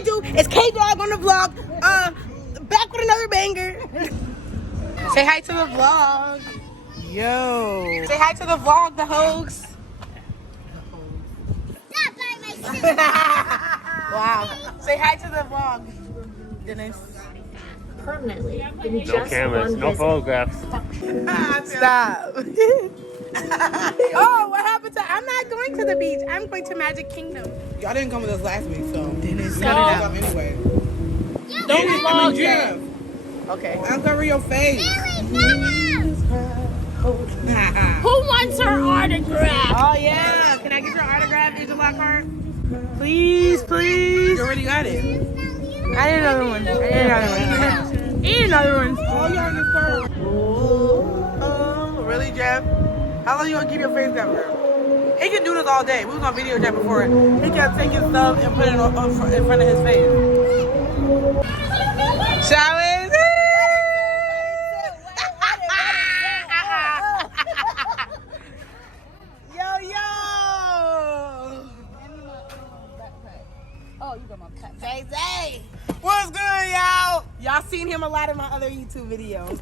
it do? It's K-Dog on the vlog. Back with another banger. Say hi to the vlog. Yo. Say hi to the vlog, the hoax. Wow. Say hi to the vlog, Dennis. Permanently. No cameras, no photographs. Stop. Oh, what happened to? I'm not going to the beach. I'm going to Magic Kingdom. Y'all didn't come with us last week, so Dennis, cut it out anyway. Don't vlog Jeff, that. Okay. uncover your face. Who wants her autograph? Oh yeah. Can I get your autograph, Angela Lockhart? Please, please. You already got it. I need another one. I need another one. Oh, y'all in this car. Oh, really, Jeff? How long you gonna keep your face covered? He can do this all day. We was on video chat before. He kept taking stuff and putting it in front of his face. Shall we? Yo. Oh, you got my pet. Zay. What's good, y'all? Y'all seen him a lot in my other YouTube videos.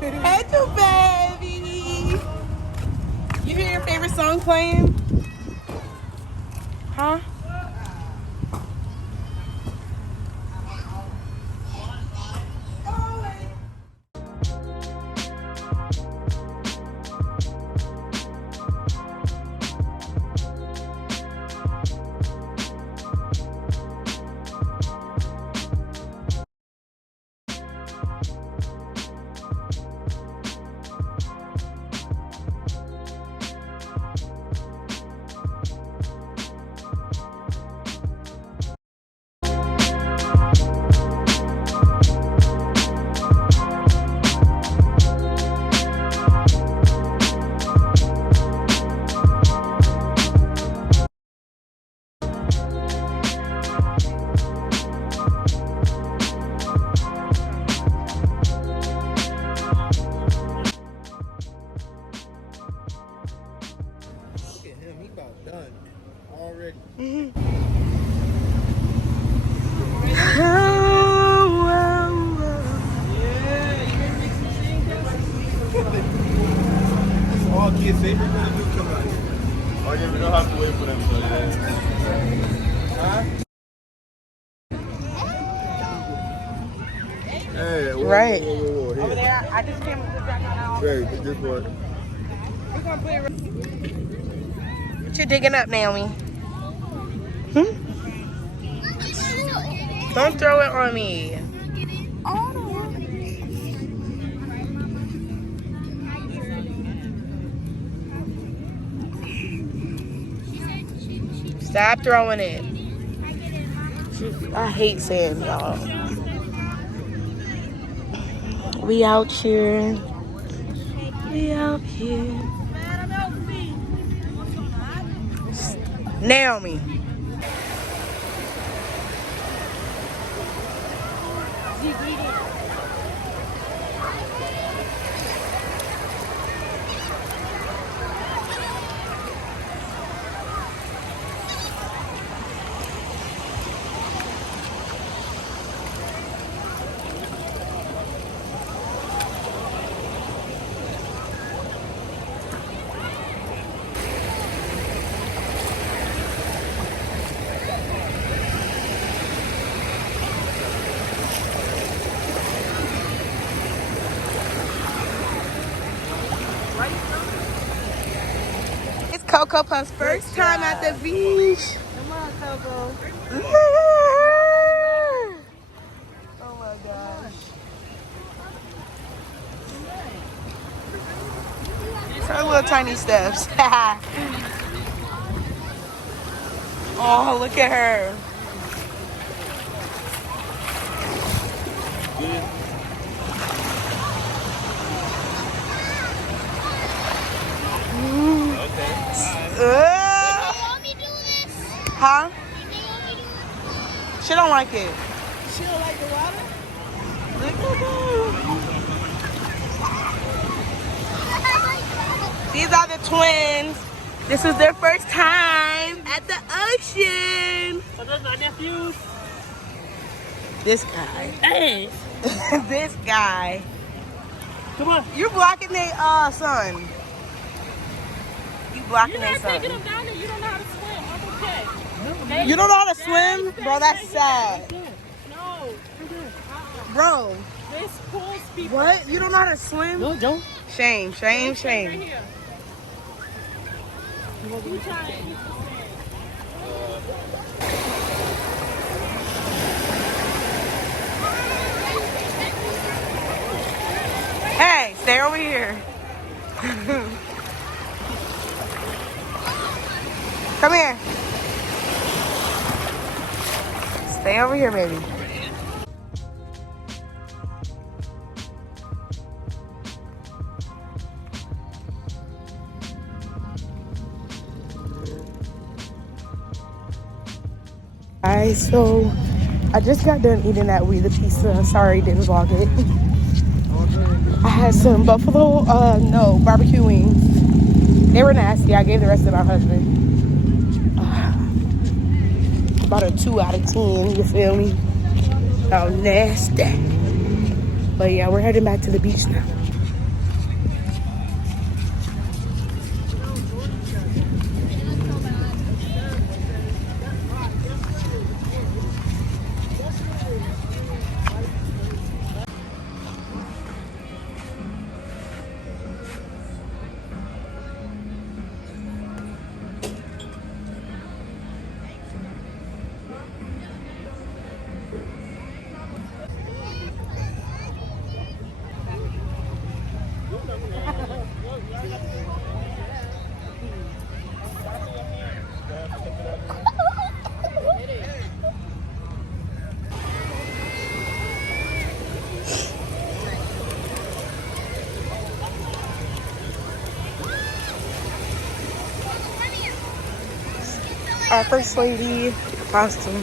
Hey, you baby. You hear your favorite song playing? Huh? Done already. All kids' favorite thing to do come out here. Oh yeah, we don't have to wait for them. Huh? Hey, whoa, Right. Whoa. Over Here. there, I just came with this out. Hey, this one. We're gonna put it. What you digging up, Naomi? Don't throw it on me. Stop throwing it. I hate sand, y'all. We out here. We out here. Naomi. It's Coco Puff's first time at the beach. Come on, Coco. Oh my gosh. Her little tiny steps. Oh, look at her. Huh? She don't like it. She don't like the water? Look at her. These are the twins. This is their first time at the ocean. confused. This guy. Hey, This guy. come on. You're blocking their son. You blocking You're their not son. taking them down there. You don't know how to swim. I'm okay. You don't know how to swim? Bro, that's sad. No. Bro, This pulls people. what? You don't know how to swim? No, don't. Shame, shame, Right shame. here. You trying? Hey, stay over here. Come here. Stay over here, baby. Guys, so I just got done eating that We the pizza. Sorry, didn't vlog it. I had some buffalo, barbecue wings. They were nasty. I gave the rest to my husband. About a 2 out of 10, you feel me? How nasty. But yeah, we're heading back to the beach now. Our first lady costume.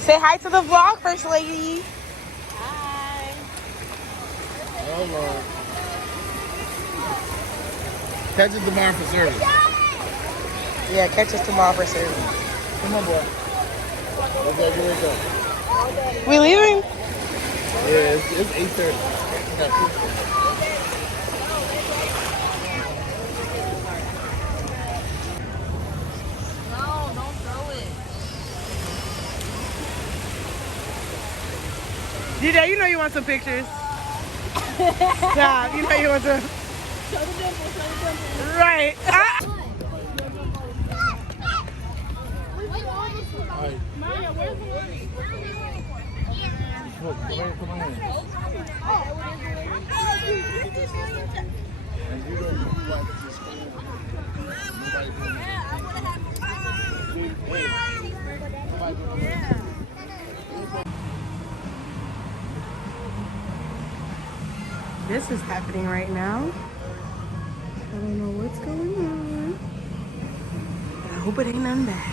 Say hi to the vlog, first lady. Hi. Hello. Catch us tomorrow for service. Yeah, catch us tomorrow for service. Come on, boy. Let's go, here we go. We leaving? Yeah, it's 8:30. No, don't throw it. DJ, you know you want some pictures. Stop, you know you want some. Show the dimple, show the dimple. Right. Ah. Maya, where's the money? Look, come on. And you don't know what this is. Nobody This is happening right now. I don't know what's going on. But I hope it ain't nothing bad.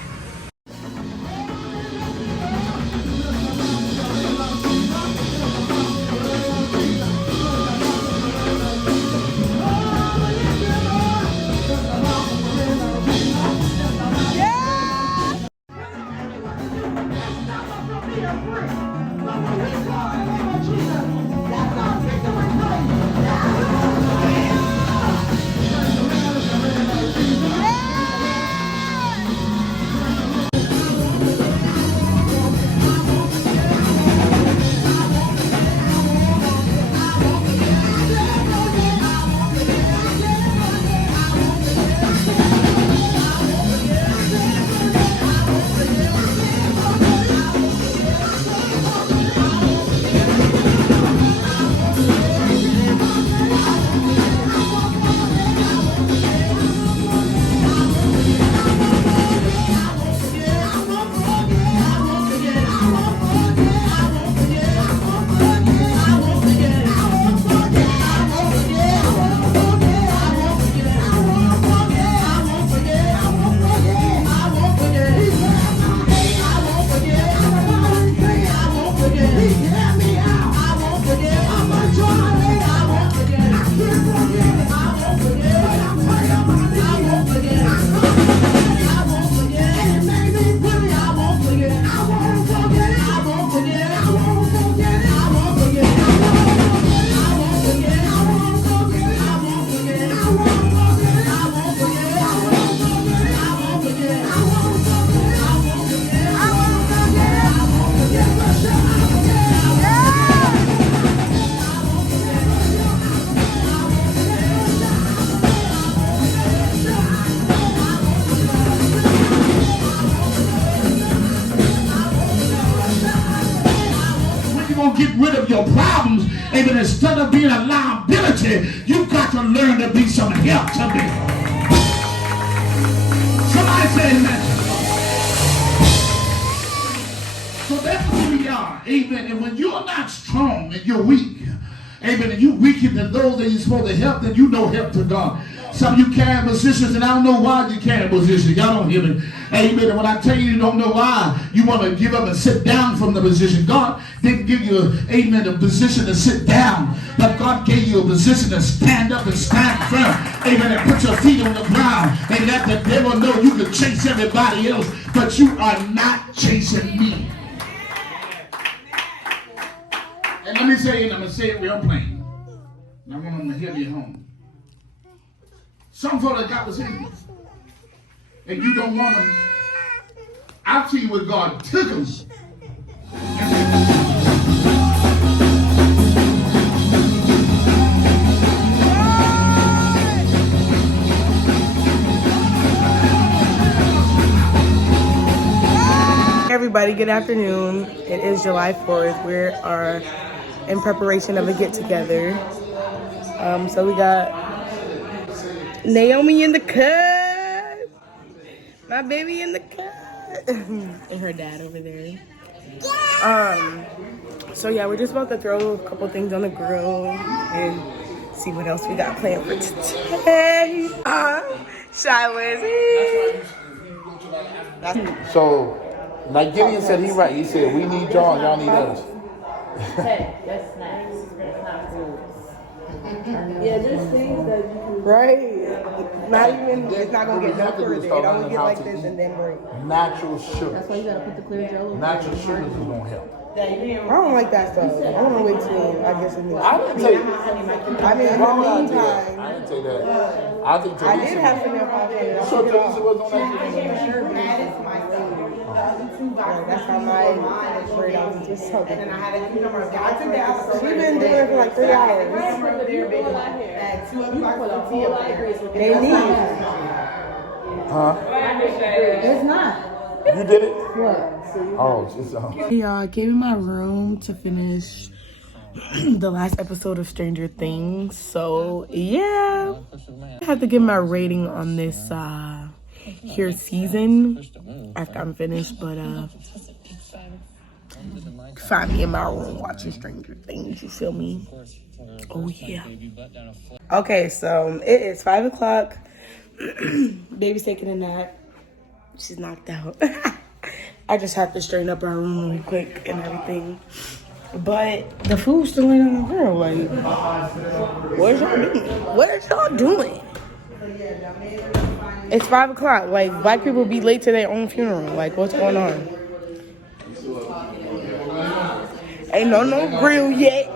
going to get rid of your problems, amen, instead of being a liability, you've got to learn to be some help to me. Somebody say amen. So that's who we are, amen. And when you're not strong and you're weak, amen, and you weaken to those that you're supposed to help, then you know help to God. Some of you carry positions, and I don't know why you carry positions. Y'all don't hear me. Amen. And when I tell you don't know why, you want to give up and sit down from the position. God didn't give you, amen, a position to sit down, but God gave you a position to stand up and stand firm. Amen. And put your feet on the ground and let the devil know you can chase everybody else, but you are not chasing me. And let me say it, I'm going to say it real plain. And I want them to hear me at home. Some folks got positions, and you don't want them. I'll tell you what God took them. Everybody, good afternoon. It is July 4th. We are in preparation of a get-together. So we got Naomi in the cut, my baby in the cut, and her dad over there. So yeah, we're just about to throw a couple things on the grill and see what else we got planned for today. Shy Wiz. So, like Gideon said, he right. He said, we need y'all, y'all need us. Hey, that's snacks. That's not food. Yeah, there's things that you can... Right. Not even, it's not going to get no further. It only get like this and then break. Natural sugar. That's why you gotta put the clear gel over. Natural sugar is going to help. I don't like that stuff. I want to wait till I guess it is. I didn't take I mean, in the meantime... I didn't take that. I think I did have some F500. I'm sure Teresa was on that. That's how my braid was just something. And I had a number. I took that out. She's been doing it for like 3 hours. At 2 o'clock. They need. Huh? It's not. You did it? What? Oh, just Hey y'all, I came in my room to finish the last episode of Stranger Things. So yeah, I have to give my rating on this here season after I'm finished, but find me in my room watching Stranger Things, you feel me? Oh yeah. Okay, so it is 5 o'clock. Baby's taking a nap. She's knocked out. I just have to straighten up our room really quick and everything. But the food's still ain't on the grill. Like, what is y'all doing? What are y'all doing? It's 5 o'clock. Like, black people be late to their own funeral. Like, what's going on? Ain't no grill yet.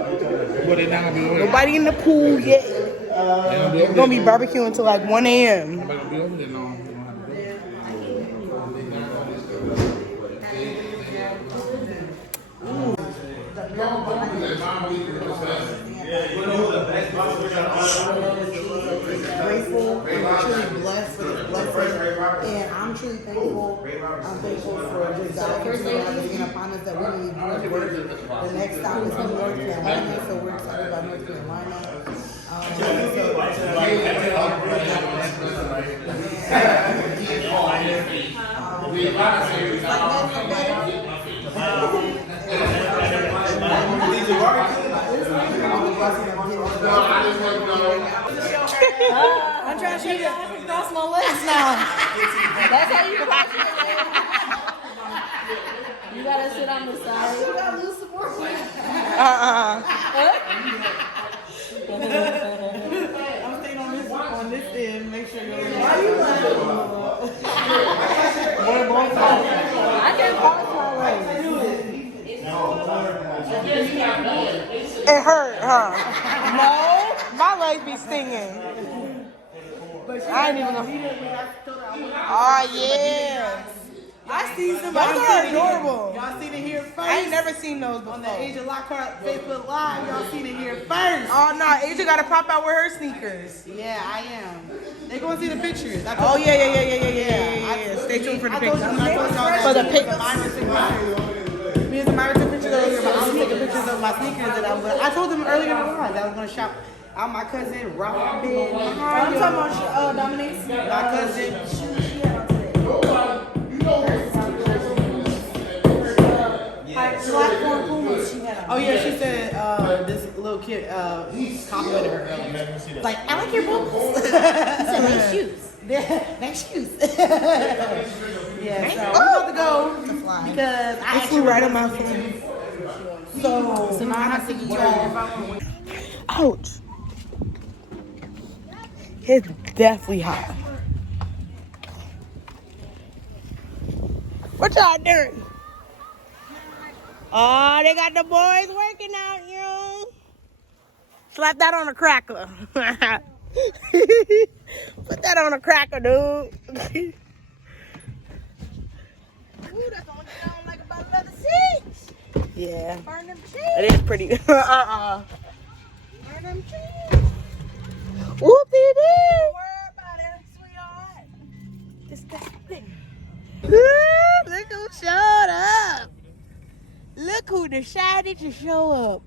Nobody in the pool yet. We're gonna be barbecuing until like 1 a.m. Grateful, I'm truly blessed for this blessing, and I'm truly thankful. I'm thankful for just God being upon us that we need to work. The next stop is North Carolina, so we're excited about North Carolina. I'm trying to show you how I can cross my legs now. That's how you cross your legs. You gotta sit on the side. You gotta lose some more weight. I'm staying on this end, make sure you're Why you laughing? I can cross my legs. It hurt, huh? No, my legs be stinging. I ain't even gonna. Oh yeah. I see some. Those are adorable. Y'all seen it here first. I ain't never seen those before. On the Asia Lockhart Facebook Live, y'all seen it here first. Oh no, Asia gotta pop out with her sneakers. Yeah, I am. They gonna see the pictures. Oh yeah. Stay tuned for the pictures. For the pictures. Me and Samara took pictures earlier, but I'm taking pictures of of my sneakers that I'm gonna. I told them earlier in the line that I was gonna shop out my cousin Robin. I'm talking about Dominique's. My cousin. Platform Pumas she had on. Oh yeah, she said this little kid complimented her earlier. Like, I like your boots. Nice shoes. Nice shoes. Yeah, so we're about to go because I flew right on my phone. So now I have to drive. Ouch. It's definitely hot. What y'all doing? Oh, they got the boys working out, you know. Slap that on a cracker. Put that on a cracker, dude. Ooh, that's the only thing I don't like about leather seats. Yeah. Burn them cheeks. It is pretty. Burn them cheeks. Whoopie-doo. Don't worry about it, sweetheart. It's that thing. Ooh, look who showed up. Look who decided to show up.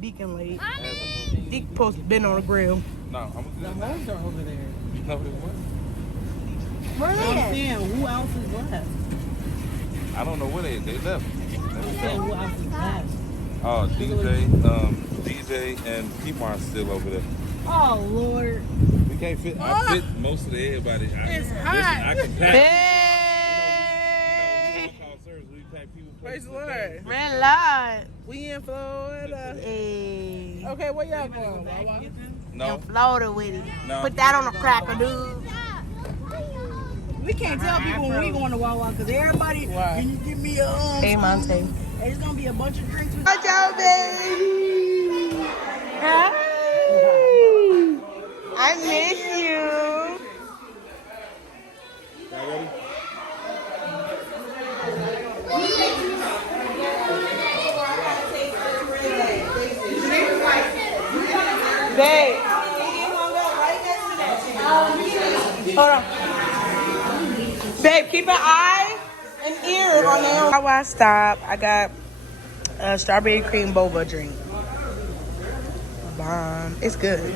Deacon late. Deacon supposed to been on the grill. No, I'm The hoes are over there. No, it wasn't. Where they at? I'm saying, who else is left? I don't know where they left. I'm saying, who else is left? Oh, DJ and Kemar's still over there. Oh, Lord. We can't fit. I fit most of everybody. It's hot. I can pack. Praise the Lord. Red light. We in Florida. Hey. Okay, where y'all going? Wawa? No. In Florida with it. No. Put that on a cracker, dude. We can't tell people when we going to Wawa because everybody, can you give me a Hey, Monte. There's going to be a bunch of drinks. Watch out, baby. Hi. I miss you. Y'all ready? Babe. Hold on. Babe, keep an eye and ear on there. How I stop, I got a strawberry cream boba drink. Bomb. It's good.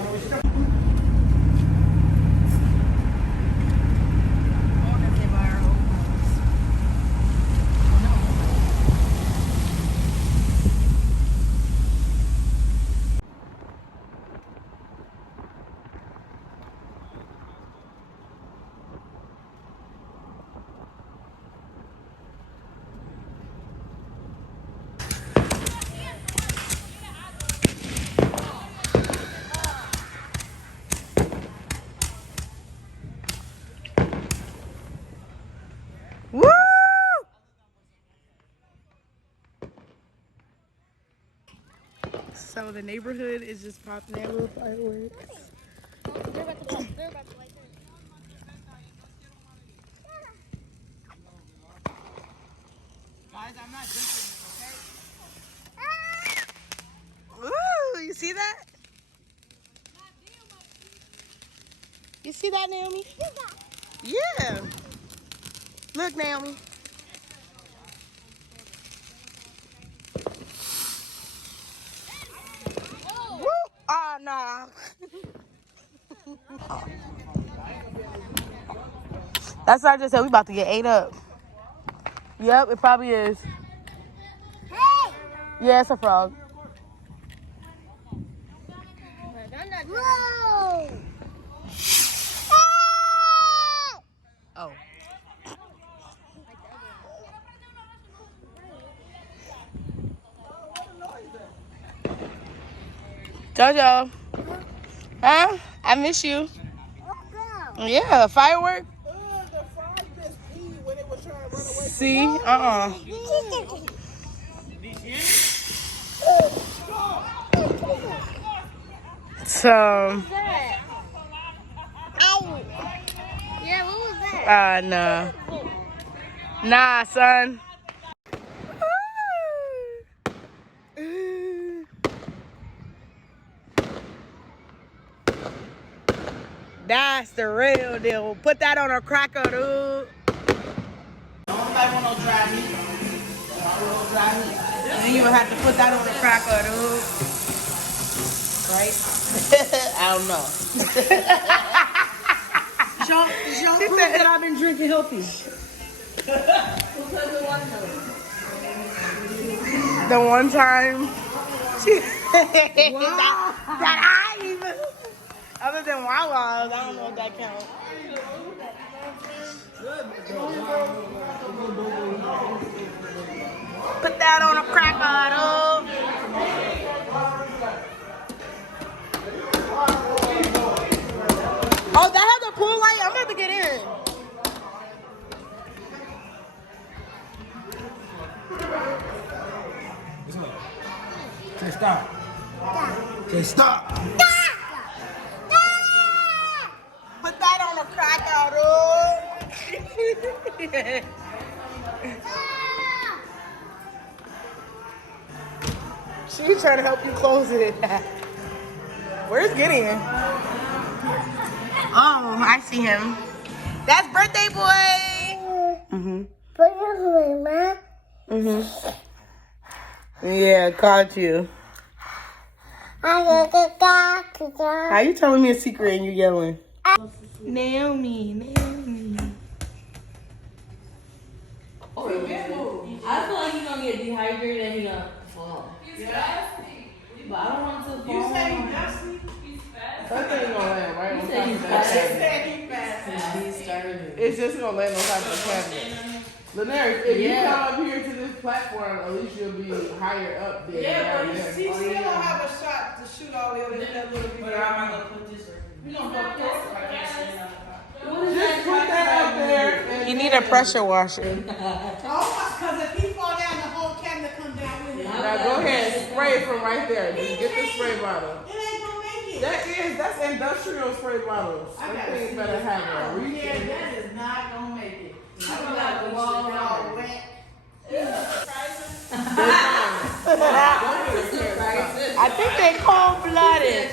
Woo! So the neighborhood is just popping their little fireworks. They're about to light them. Guys, I'm not drinking this, okay? Ooh, you see that? You see that, Naomi? Yeah. Look, Naomi. Woo! Oh, no. That's what I just said. We about to get ate up. Yep, it probably is. Hey! Yeah, it's a frog. Whoa! Oh. Jojo. Huh? I miss you. Yeah, firework. See? So. Yeah, what was that? Nah. Nah, son. That's the real deal. Put that on a cracker, dude. Nobody want no dry meat. I don't want no dry meat. even have to put that on the cracker, dude. Right? I don't know. Y'all prove that I've been drinking healthy. The one time that I even, other than Wawa's, I don't know if that counts. Put that on a cracker, dude. Oh, that has a pool light? I'm about to get in. Say stop. Say stop. Put that on a cracker, dude. She's trying to help you close it. Where's Gideon? Oh, I see him. That's birthday boy. Yeah, caught you. How you telling me a secret and you yelling? Naomi. I feel like he's gonna get dehydrated and he's gonna fall. He's fasting. But I don't want him to fall. You say he's nasty? He's fasting. That thing's gonna land right on top of He's started. It's just gonna land on top of the cabinet. Linaire, if you come up here to this platform, at least you'll be higher up there. Yeah, but she still don't have a shot to shoot all the other that little bit. But I'm not gonna put this right. We don't go close. I can't see it. Just put that up there. You need a pressure washer. Oh, because if he fall down, the whole cabinet come down with him. Now go ahead and spray it from right there. Just get the spray bottle. It ain't gonna make it. That's industrial spray bottles. That thing better have a reach. Yeah, that is not gonna make it. I'm gonna have the wall all wet. I think they cold-blooded.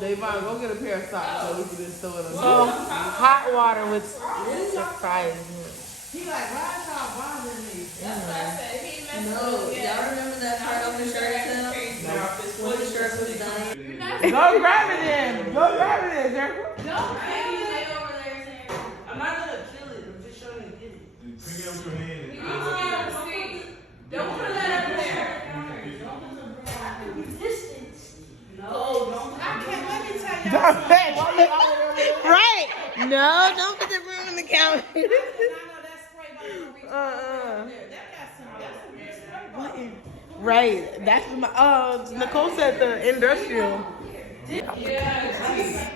Davon, go get a pair of socks so we can just throw it on. So, hot water with surprise. He like, why is y'all bothering me? No, y'all remember that part of the shirt sale? When the shirt was done. Go grab it in. Go grab it in, Jericho. I'm not gonna kill it. I'm just showing you get it. Pick it up with your hand. Don't put that up there. Resistance. No, don't. I can't. Let me tell you. Right. No, don't put the room in the counter. I know that spray bottle gonna reach all the way up there. That's some big spray bottle. Right. That's my. Nicole said the industrial. Yeah.